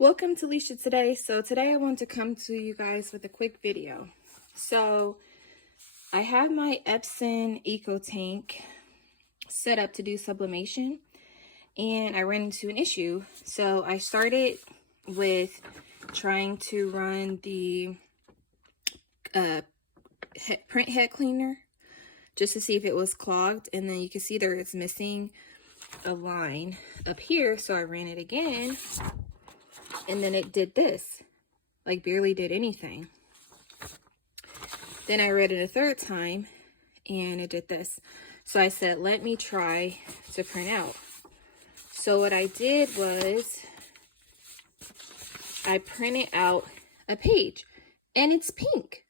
Welcome to Leisha Today. So today I want to come to you guys with a quick video. So I have my Epson EcoTank set up to do sublimation, and I ran into an issue. So I started with trying to run the print head cleaner just to see if it was clogged, and then you can see there it's missing a line up here. So I ran it again, and then it did this, like barely did anything. Then I read it a third time and it did this. So I said, let me try to print out. So what I did was I printed out a page and it's pink.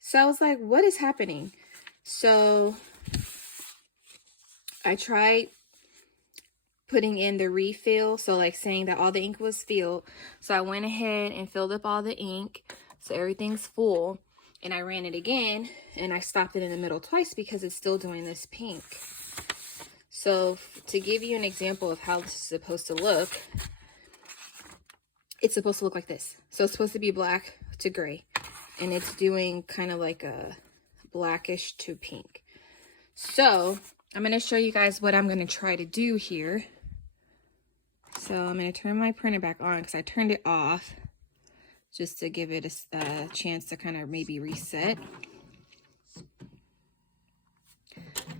So I was like, what is happening? So I tried putting in the refill, so like saying that all the ink was filled. So I went ahead and filled up all the ink so everything's full, and I ran it again and I stopped it in the middle twice because it's still doing this pink. So to give you an example of how this is supposed to look, it's supposed to look like this. So it's supposed to be black to gray, and it's doing kind of like a blackish to pink. So I'm going to show you guys what I'm going to try to do here. So I'm going to turn my printer back on because I turned it off just to give it a chance to kind of maybe reset.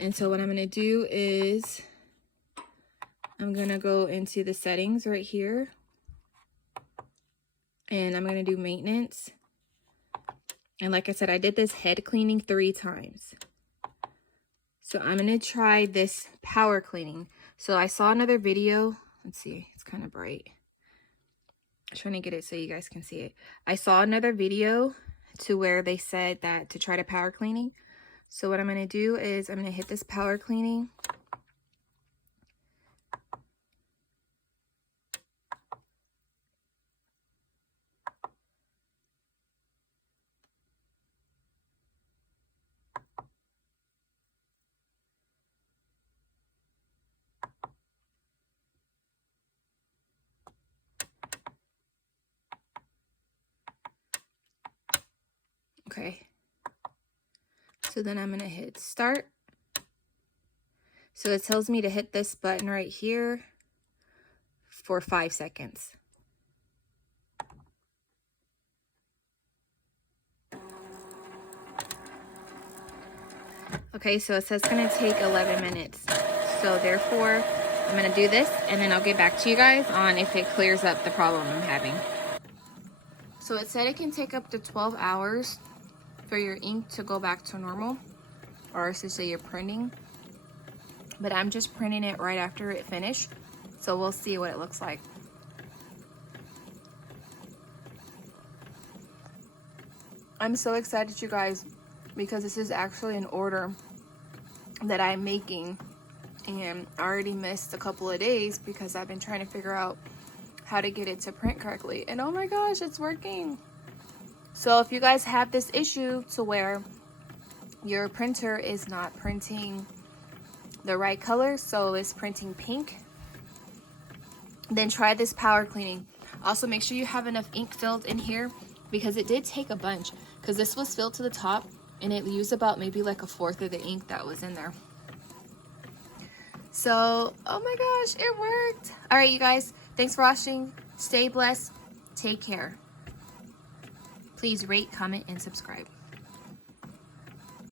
And so what I'm going to do is I'm going to go into the settings right here, and I'm going to do maintenance. And like I said, I did this head cleaning 3 times. So I'm going to try this power cleaning. So I saw another video. Let's see, it's kind of bright. I'm trying to get it so you guys can see it. I saw another video to where they said that to try to power cleaning. So what I'm going to do is I'm going to hit this power cleaning. Okay, so then I'm going to hit start. So it tells me to hit this button right here for 5 seconds. Okay, so it says it's going to take 11 minutes. So therefore, I'm going to do this, and then I'll get back to you guys on if it clears up the problem I'm having. So it said it can take up to 12 hours for your ink to go back to normal, or essentially you're printing. But I'm just printing it right after it finished, so we'll see what it looks like. I'm so excited, you guys, because this is actually an order that I'm making, and I already missed a couple of days because I've been trying to figure out how to get it to print correctly, and oh my gosh, it's working. So if you guys have this issue to where your printer is not printing the right color, so it's printing pink, then try this power cleaning. Also make sure you have enough ink filled in here, because it did take a bunch, because this was filled to the top and it used about maybe like 1/4 of the ink that was in there. So oh my gosh, it worked. All right, you guys, thanks for watching. Stay blessed, take care. Please rate, comment, and subscribe.